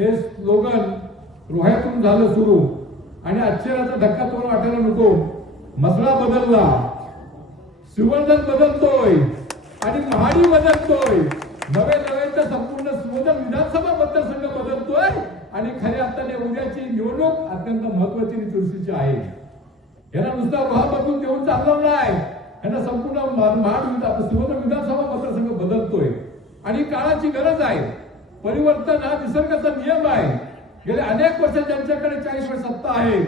हे स्लोगन रोह्यातून झालं सुरू. आणि आश्चर्याचा धक्का तुम्हाला वाटायला नको. मसला बदलला. सुवर्धन बदलतोय. आणि महाडी बदलतोय. नवे नव्यांचा संपूर्ण सुवर्धन विधानसभा मतदारसंघ बदलतोय. आणि खऱ्या अर्थाने उद्याची निवडणूक अत्यंत महत्वाची आणि चुरशीची आहे. यांना नुसता रोहा बदलून देऊन चालणार नाही. यांना संपूर्ण महाड सुवर्ण विधानसभा मतदारसंघ बदलतोय. आणि काळाची गरज आहे. परिवर्तन हा निसर्गाचा नियम आहे. गेले अनेक वर्ष ज्यांच्याकडे चाळीस वर्ष सत्ता आहे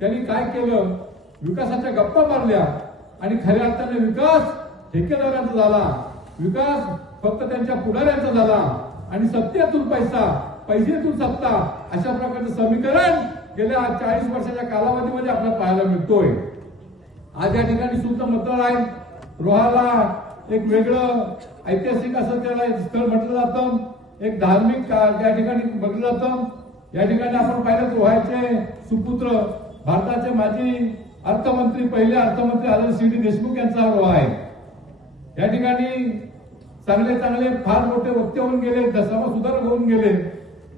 त्यांनी काय केलं? विकासाच्या गप्पा मारल्या आणि खऱ्या अर्थाने विकास ठेकेदारांचा झाला. विकास फक्त त्यांच्या पुढाऱ्यांचा झाला आणि सत्तेतून पैसा पैसेतून सत्ता अशा प्रकारचं समीकरण गेल्या चाळीस वर्षाच्या कालावधीमध्ये आपल्याला पाहायला मिळतोय. आज या ठिकाणी सुद्धा मतदार आहे. रोहाला एक वेगळं ऐतिहासिक असं त्याला स्थळ म्हटलं जातं. एक धार्मिक का- त्या ठिकाणी बघितलं जातं या ठिकाणी आपण पाहिलं रोहायचे सुपुत्र भारताचे माजी अर्थमंत्री पहिले अर्थमंत्री आदर सी डी देशमुख यांचा हा रोहा आहे. या ठिकाणी चांगले चांगले फार मोठे वक्ते होऊन गेले दसरा सुधारक होऊन गेले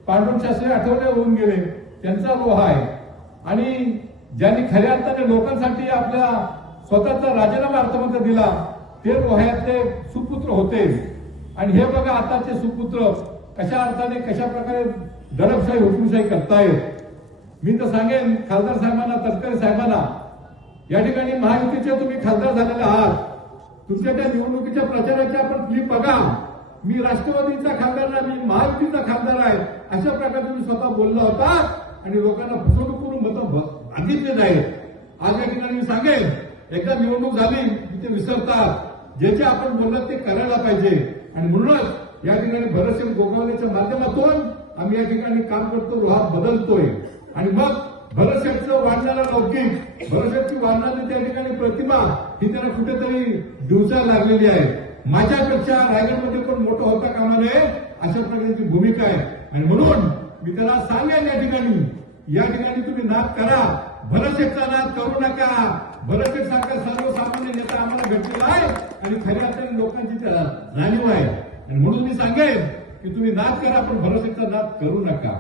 पांडुशास्त्री आठवले होऊन गेले त्यांचा रोहा आहे. आणि ज्यांनी खऱ्या अर्थाने लोकांसाठी आपल्या स्वतःचा राजीनामा अर्थमंत्री दिला ते रोह्यातले सुपुत्र होते. आणि हे बघा आताचे सुपुत्र कशा अर्थाने कशा प्रकारे दडपशाही हुकुमशाही करतायत मी तर सांगेन खासदार साहेबांना तटकरे साहेबांना या ठिकाणी महायुतीचे तुम्ही खासदार झालेले आहात. तुमच्या त्या निवडणुकीच्या प्रचाराच्या आपण क्लिप बघा. मी राष्ट्रवादीचा खासदार नाही मी महायुतीचा खासदार आहे. अशा प्रकारे तुम्ही स्वतः बोलला होता आणि लोकांना फसवणूक करून मतं मागितले नाहीत आज या ठिकाणी मी सांगेन एकदा निवडणूक झाली ते विसरतात. जे जे आपण बोललात ते करायला पाहिजे. आणि म्हणूनच या ठिकाणी भरतसिंग गोगावलेच्या माध्यमातून आम्ही या ठिकाणी काम करतो रोहात बदलतोय. आणि मग भरतशेठचं वाढणारा लौकिक भरतशेठची वाढणारी त्या ठिकाणी प्रतिमा ही त्याला कुठेतरी दिवसा लागलेली आहे. माझ्यापेक्षा रायगडमध्ये पण मोठं होता कामा नये अशा प्रकारची भूमिका आहे. आणि म्हणून मी त्याला सांगेन या ठिकाणी या ठिकाणी तुम्ही नाद करा. भरतशेठचा नाद करू नका. भरतशेठ सारखा सर्वसामान्य नेता आम्हाला भेटलेला आहे आणि खऱ्या अर्थाने लोकांची त्याला जाणीव आहे. आणि म्हणून मी सांगेन की तुम्ही नाद करा पण भरोसेचा नाद करू नका.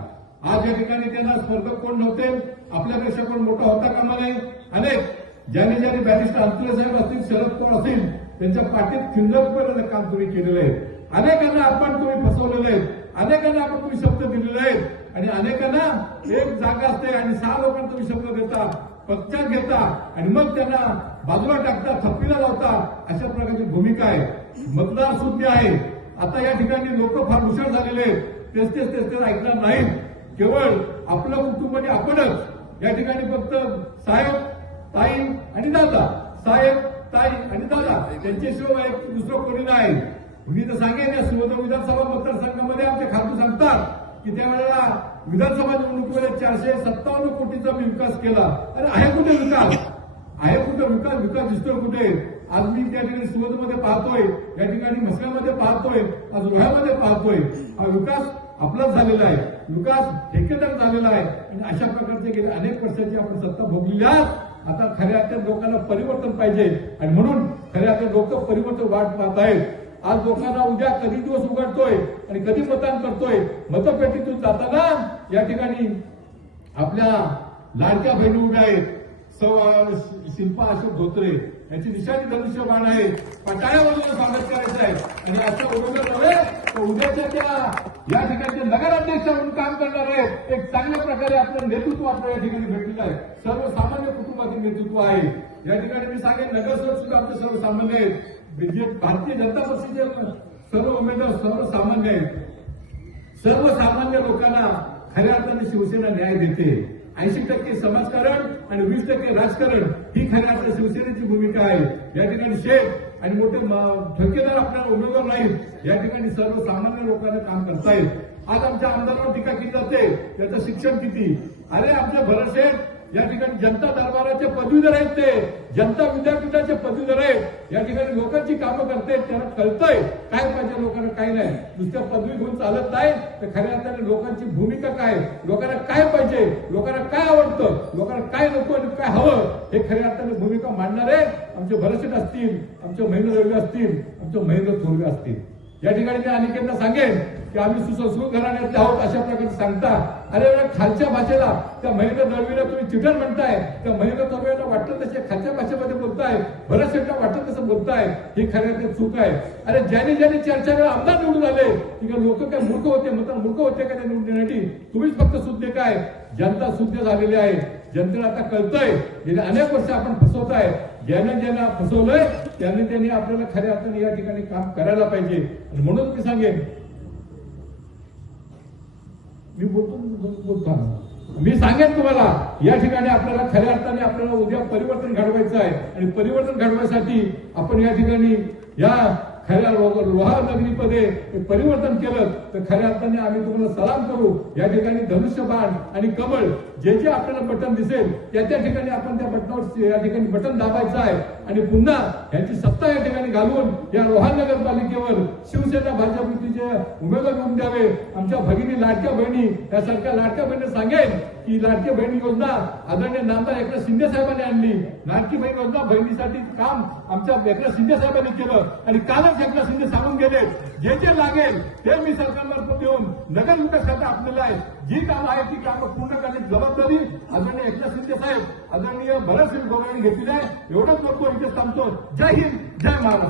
आज या ठिकाणी त्यांना स्पर्धक कोण नव्हते? आपल्यापेक्षा कोण मोठा होता कामा नये अनेक. ज्यांनी ज्यांनी बॅरिस्टर अंतुले साहेब असतील शरद पवार असतील त्यांच्या पाठीत खिंडकपर्यंत काम तुम्ही केलेलं आहे. अनेकांना आपण तुम्ही फसवलेले आहेत अनेकांना आपण तुम्ही शब्द दिलेले आहेत. आणि अनेकांना एक जागा असते आणि सहा लोकांना तुम्ही शब्द देता पक्षात घेता आणि मग त्यांना बाजूला टाकता थप्पीला लावता. अशा प्रकारची भूमिका आहे. मतदार सुज्ञ आहे. आता या ठिकाणी लोक फार हुशार झालेले आहेत. तेच तेच तेच तेच ऐकणार नाहीत. केवळ आपलं कुटुंब आणि आपणच. या ठिकाणी फक्त साहेब ताई आणि दादा. साहेब ताई आणि दादा त्यांच्याशिवाय दुसरं कोणी नाही. मी तर सांगेन या सुवर्ण विधानसभा मतदारसंघामध्ये आमचे खासदार सांगतात की त्यावेळेला विधानसभा निवडणुकीमध्ये चारशे सत्तावन्न कोटीचा मी विकास केला. अरे आहे कुठे विकास? आहे कुठे विकास? विकास दिसतोय कुठे? आज मी त्या ठिकाणी सुवतमध्ये पाहतोय या ठिकाणी मसल्यामध्ये पाहतोय आज रोह्यामध्ये पाहतोय. हा विकास आपलाच झालेला आहे. विकास ठेकेदार झालेला आहे. आणि अशा प्रकारचे गेले अनेक वर्षाची आपण सत्ता भोगलेली आहात. आता खऱ्या अर्थात लोकांना परिवर्तन पाहिजे. आणि म्हणून खऱ्या अर्थात लोक परिवर्तन वाट पाहत आहेत. आज लोकांना उद्या कधी दिवस उघडतोय आणि कधी मतदान करतोय? मतपेटीतून जाताना या ठिकाणी आपल्या लाडक्या बहिणी उभ्या आहेत. सौ शिल्पा अशोक धोत्रे यांची निशाणी धनुष्यबाण आहे. पटाळ्यामधून स्वागत करायचं आहे. आणि असं उडवलं नव्हे तर उद्याच्या त्या या ठिकाणचे नगराध्यक्ष म्हणून काम करणार आहेत. एक चांगल्या प्रकारे आपलं नेतृत्व आपल्या या ठिकाणी भेटलेलं आहे. सर्वसामान्य कुटुंबातील नेतृत्व आहे. या ठिकाणी मी सांगेन नगरसेवक सुद्धा आमचे सर्वसामान्य आहेत. जे भारतीय जनता पक्षाचे सर्व उमेदवार सर्वसामान्य आहेत. सर्वसामान्य लोकांना खऱ्या अर्थाने शिवसेना न्याय देते. ऐंशी टक्के समाजकारण आणि वीस टक्के राजकारण ही खऱ्या अर्थाने शिवसेनेची भूमिका आहे. या ठिकाणी शेख आणि मोठे ठक्केदार ठेकेदार आपल्याला उमेदवार नाहीत. या ठिकाणी सर्वसामान्य लोकांना काम करतायत. आज आमच्या आमदारांवर टीका केली जाते. त्याचं शिक्षण किती? अरे आमच्या भरशेठ या ठिकाणी जनता दरबाराचे पदवीधर आहेत ते. जनता विद्यापीठाचे पदवीधर आहेत. या ठिकाणी लोकांची कामं करते त्यांना कळतंय. काय पाहिजे लोकांना काय नाही. नुसत्या पदवी घेऊन चालत नाही तर खऱ्या अर्थाने लोकांची भूमिका काय? लोकांना काय पाहिजे? लोकांना काय आवडतं? लोकांना काय नको आणि काय हवं? हे खऱ्या अर्थाने भूमिका मांडणारे आमचे भरसेट असतील आमचे महेंद्र रवी असतील आमचे महेंद्र थोरवे असतील. या ठिकाणी मी अनिकेतला सांगेन की आम्ही सुसंस्कृत घराण्यातले आहोत अशा प्रकारे सांगता. अरे खालच्या भाषेला त्या महेंद्र दळवीला तुम्ही चिटण म्हणताय. त्या महेंद्र दळवीला वाटतं तसे खालच्या भाषेमध्ये बोलताय. भरत शेठला वाटतं तसं बोलताय. ही खऱ्या ते चूक आहे. अरे ज्याने ज्याने चर्चा वेळा आमदार निवडून आले. की लोक काय मूर्ख होते म्हणतात मूर्ख होते का त्या निवडण्यासाठी तुम्हीच फक्त सुद्ध काय? जनता सुद्ध झालेली आहे. जनतेला आता कळतंय गेले अनेक वर्ष आपण फसवताय. ज्याने ज्यांना फसवलंय त्यांनी त्यांनी आपल्याला खऱ्या अर्थाने या ठिकाणी काम करायला पाहिजे. आणि म्हणून मी सांगेन मी बोलतो बोलतो- मी सांगेन तुम्हाला या ठिकाणी आपल्याला खऱ्या अर्थाने आपल्याला उद्या परिवर्तन घडवायचं आहे. आणि परिवर्तन घडवायसाठी आपण या ठिकाणी या खऱ्या लोहार नगरीमध्ये परिवर्तन केलं तर खऱ्या अर्थाने आम्ही तुम्हाला सलाम करू. या ठिकाणी धनुष्यबाण आणि कमळ जे जे आपल्याला बटन दिसेल त्या त्या ठिकाणी आपण त्या बटनावर या ठिकाणी बटन दाबायचं आहे. आणि पुन्हा यांची सत्ता या ठिकाणी घालून या रोहान नगरपालिकेवर शिवसेना भाजप युतीचे उमेदवार होऊन द्यावे. आमच्या भगिनी लाडक्या बहिणी यासारख्या लाडक्या बहिणी सांगेन की लाडकी बहीण योजना आदरणीय नामदार एकनाथ शिंदे साहेबांनी आणली. लाडकी बहीण योजना बहिणीसाठी काम आमच्या एकनाथ शिंदे साहेबांनी केलं. आणि कालच एकनाथ शिंदे सांगून गेले जे जे लागेल ते मी सरकारमार्फत देऊन नगर विकास खातं आपल्याला आहे. जी कामं आहेत ती कामं पूर्ण करण्याची जबाबदारी आदरणीय एकनाथ शिंदे साहेब आदरणीय भरतसिंग गोराणी घेतलेली आहे. एवढंच लोक इथेच थांबतो. जय हिंद जय महाराष्ट्र.